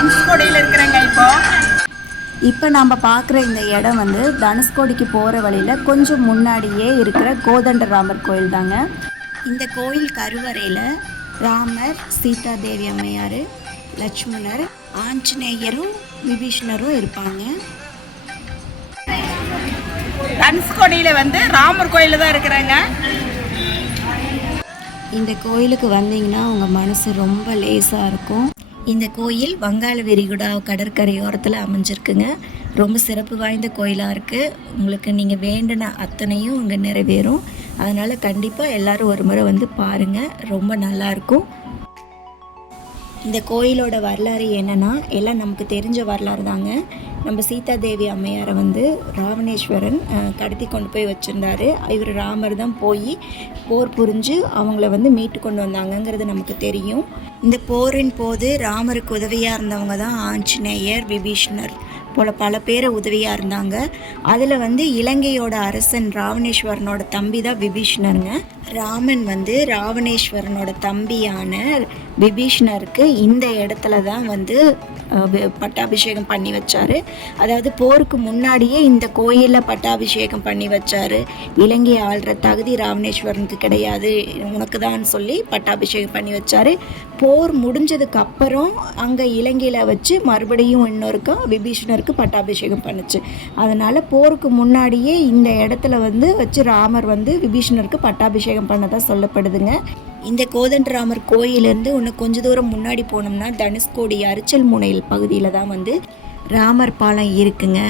தனுஷ்கோடியில் இருக்கிறேங்க. இப்போ நம்ம பார்க்குற இந்த இடம் வந்து தனுஷ்கோடிக்கு போகிற வழியில் கொஞ்சம் முன்னாடியே இருக்கிற கோதண்டராமர் கோயில் தாங்க. இந்த கோயில் கருவறையில் ராமர், சீதா தேவி அம்மையார், லட்சுமணர், ஆஞ்சநேயரும் விபீஷ்ணரும் இருப்பாங்க. தனுஷ்கோடியில் வந்து ராமர் கோயில் தான் இருக்கிறாங்க. இந்த கோயிலுக்கு வந்தீங்கன்னா உங்கள் மனசு ரொம்ப லேசாக இருக்கும். இந்த கோயில் வங்காள விரிகுடா கடற்கரையோரத்தில் அமைஞ்சிருக்குங்க. ரொம்ப சிறப்பு வாய்ந்த கோயிலாக இருக்குது. உங்களுக்கு நீங்கள் வேண்டின அத்தனையும் இங்கே நிறைவேறும். அதனால் கண்டிப்பாக எல்லோரும் ஒரு முறை வந்து பாருங்கள், ரொம்ப நல்லாயிருக்கும். இந்த கோயிலோட வரலாறு என்னென்னா, எல்லாம் நமக்கு தெரிஞ்ச வரலாறு தாங்க. நம்ம சீதா தேவி அம்மையாரை வந்து ராவணேஸ்வரன் கடத்தி கொண்டு போய் வச்சுருந்தாரு. இவர் ராமர் தான் போய் போர் புரிஞ்சு அவங்கள வந்து மீட்டு கொண்டு வந்தாங்கங்கிறது நமக்கு தெரியும். இந்த போரின் போது ராமருக்கு உதவியாக இருந்தவங்க தான் ஆஞ்சநேயர், விபீஷ்ணர் போல் பல பேரை உதவியாக இருந்தாங்க. அதில் வந்து இலங்கையோட அரசன் ராவணேஸ்வரனோட தம்பி தான் விபீஷ்ணருங்க. ராமன் வந்து ராவணேஸ்வரனோட தம்பியான விபீஷ்ணருக்கு இந்த இடத்துல தான் வந்து பட்டாபிஷேகம் பண்ணி வச்சார். அதாவது போருக்கு முன்னாடியே இந்த கோயிலில் பட்டாபிஷேகம் பண்ணி வச்சார். இலங்கை ஆள்ற தகுதி ராவணேஸ்வரனுக்கு கிடையாது, உனக்கு தான் சொல்லி பட்டாபிஷேகம் பண்ணி வச்சார். போர் முடிஞ்சதுக்கு அப்புறம் அங்கே இலங்கையில் வச்சு மறுபடியும் இன்னொருக்கா விபீஷ்ணருக்கு பட்டாபிஷேகம் பண்ணுச்சு. அதனால் போருக்கு முன்னாடியே இந்த இடத்துல வந்து வச்சு ராமர் வந்து விபீஷ்ணருக்கு பட்டாபிஷேகம் பண்ணதாக சொல்லப்படுதுங்க. இந்த கோதண்டராமர் கோயிலேருந்து இன்னும் கொஞ்சம் தூரம் முன்னாடி போனோம்னா தனுஷ்கோடி அரிச்சல் முனையில் பகுதியில் தான் வந்து ராமர் பாலம் இருக்குங்க.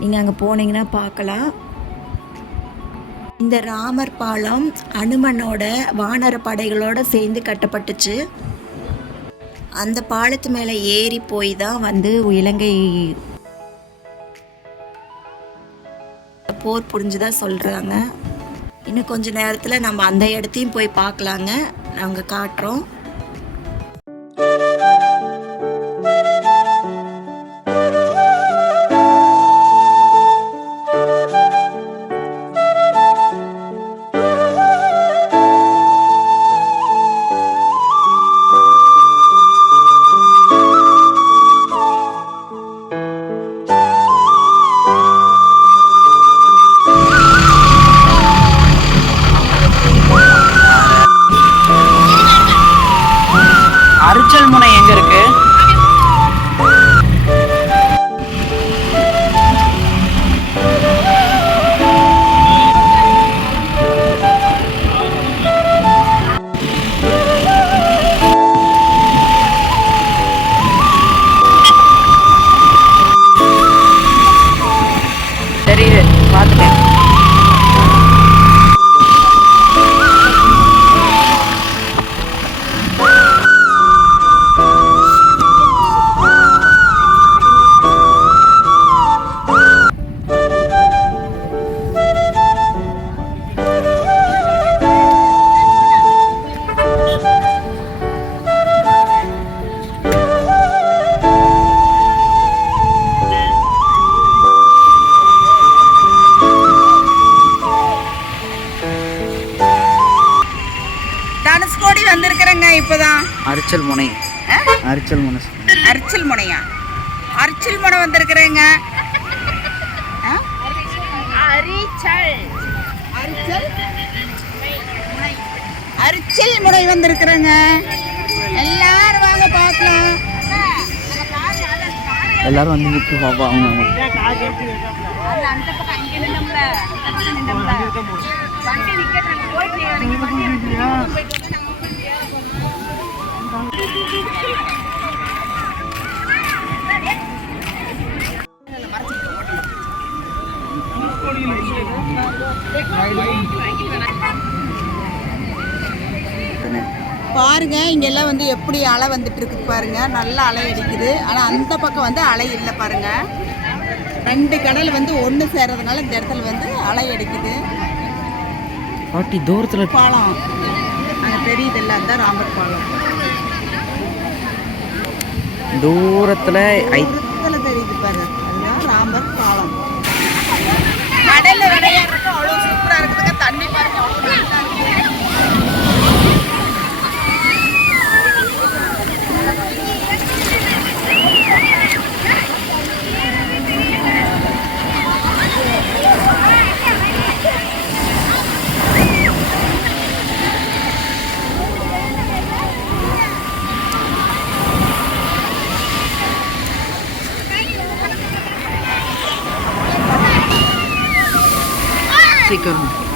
நீங்கள் அங்கே போனீங்கன்னா பார்க்கலாம். இந்த ராமர் பாலம் அனுமனோட வானர படைகளோடு சேர்ந்து கட்டப்பட்டுச்சு. அந்த பாலத்து மேலே ஏறி போய் தான் வந்து இலங்கை போர் புரிஞ்சுதான் சொல்கிறாங்க. இன்னும் கொஞ்ச நேரத்தில் நம்ம அந்த இடத்தையும் போய் பார்க்கலாங்க. நாங்கள் காட்டுறோம். அரிச்சல் முனை எங்க இருக்கு? தெரியுது, பார்த்துட்டேன். தனுஷ்கோடி வந்திருக்கிறேங்க. இப்போதான் அரிச்சல் முனை, அரிச்சல் முனை, அரிச்சல் முனையா? அரிச்சல் முனை வந்திருக்கிறேங்க. அரிச்சல் முனை வந்திருக்கிறேங்க. எல்லாரும் வாங்க பார்க்கலாம். எல்லாரும் வந்து நிற்க பாப்பா. அவங்க பாருங்க, இங்கெல்லாம் வந்து எப்படி அலை வந்துட்டு இருக்கு பாருங்க. நல்ல அலை அடிக்குது. ஆனால் அந்த பக்கம் வந்து அலை இல்லை பாருங்க. ரெண்டு கடல் வந்து ஒன்று சேர்றதுனால இந்த இடத்துல வந்து அலை அடிக்குது. பாட்டி தூரத்தில் பாலம் அங்கே தெரியுது இல்லை, அதுதான் ராமர் பாலம். தூரத்தில் தெரியுது பாரு, அதுதான் ராமர் பாலம். கடல்ல விளையாடுறது அவ்வளோ சூப்பராக இருக்குதுங்க. தண்ணி பாருங்க, அவ்வளோ நல்லா இருக்கு. சீக்கிரம்